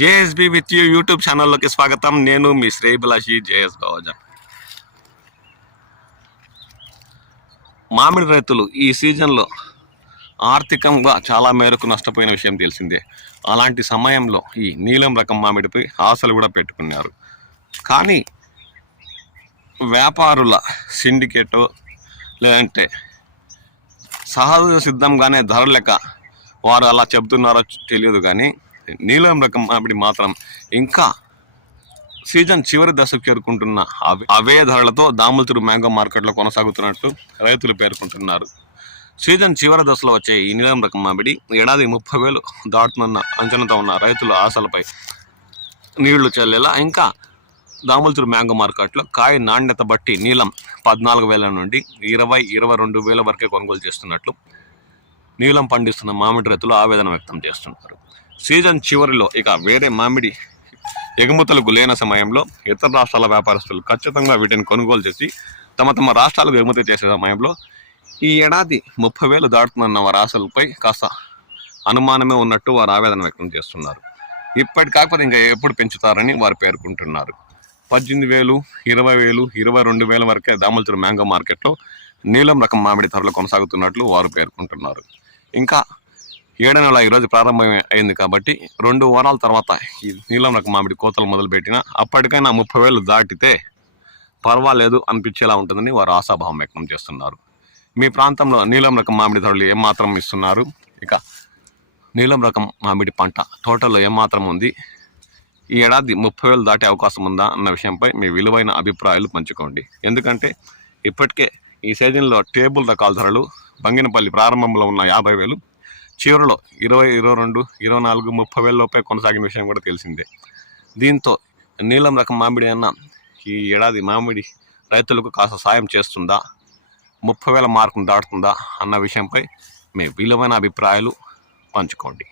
JSB with you YouTube ఛానల్లోకి స్వాగతం. నేను మీ శ్రేయభిలాషి జేఎస్ బావజన్. మామిడి రైతులు ఈ సీజన్లో ఆర్థికంగా చాలా మేరకు నష్టపోయిన విషయం తెలిసిందే. అలాంటి సమయంలో ఈ నీలం రకం మామిడిపై ఆశలు కూడా పెట్టుకున్నారు. కానీ వ్యాపారుల సిండికేటో లేదంటే సహజ సిద్ధంగానే ధర లెక్క వారు అలా చెబుతున్నారో తెలియదు. కానీ నీలం రకం మామిడి మాత్రం ఇంకా సీజన్ చివరి దశకు చేరుకుంటున్న అవే ధరలతో దాముల్తురు మ్యాంగో మార్కెట్లో కొనసాగుతున్నట్టు రైతులు పేర్కొంటున్నారు. సీజన్ చివరి దశలో వచ్చే ఈ నీలం రకం మామిడి ఏడాది 30,000 దాటుతున్న అంచనాతో ఉన్న రైతుల ఆశలపై నీళ్లు చల్లేలా ఇంకా దాముల్తురు మ్యాంగో మార్కెట్లో కాయ నాణ్యత బట్టి నీలం 14,000 నుండి 22,000 వరకే కొనుగోలు చేస్తున్నట్లు నీలం పండిస్తున్న మామిడి రైతులు ఆవేదన వ్యక్తం చేస్తున్నారు. సీజన్ చివరిలో ఇక వేరే మామిడి ఎగుమతులకు లేని సమయంలో ఇతర రాష్ట్రాల వ్యాపారస్తులు ఖచ్చితంగా వీటిని కొనుగోలు చేసి తమ రాష్ట్రాలకు ఎగుమతి చేసే సమయంలో ఈ ఏడాది 30,000 దాటుతున్న వారి ఆశలపై కాస్త అనుమానమే ఉన్నట్టు వారు ఆవేదన వ్యక్తం చేస్తున్నారు. ఇప్పటి కాకపోతే ఇంకా ఎప్పుడు పెంచుతారని వారు పేర్కొంటున్నారు. 18,000, 20,000, 22,000 వరకే దాముల్తురు మ్యాంగో మార్కెట్లో నీలం రకం మామిడి ధరలు కొనసాగుతున్నట్లు వారు పేర్కొంటున్నారు. ఇంకా 7వ నెల ఈరోజు ప్రారంభం అయింది కాబట్టి 2 వారాల తర్వాత ఈ నీలం రకం మామిడి కోతలు మొదలుపెట్టినా అప్పటికైనా 30,000 దాటితే పర్వాలేదు అనిపించేలా ఉంటుందని వారు ఆశాభావం వ్యక్తం చేస్తున్నారు. మీ ప్రాంతంలో నీలం రకం మామిడి ధరలు ఏమాత్రం ఇస్తున్నారు? ఇక నీలం రకం మామిడి పంట తోటలో ఏమాత్రం ఉంది? ఈ ఏడాది 30,000 దాటే అవకాశం ఉందా అన్న విషయంపై మీ విలువైన అభిప్రాయాలు పంచుకోండి. ఎందుకంటే ఇప్పటికే ఈ సీజన్లో టేబుల్ రకాల ధరలు బంగినపల్లి ప్రారంభంలో ఉన్న 50,000 చివరిలో 20, 22, 24, 30,000 లోపే కొనసాగిన విషయం కూడా తెలిసిందే. దీంతో నీలం రకం మామిడి అన్న ఈ ఏడాది మామిడి రైతులకు కాస్త సాయం చేస్తుందా, 30,000 మార్కును దాటుతుందా అన్న విషయంపై మీ విలువైన అభిప్రాయాలు పంచుకోండి.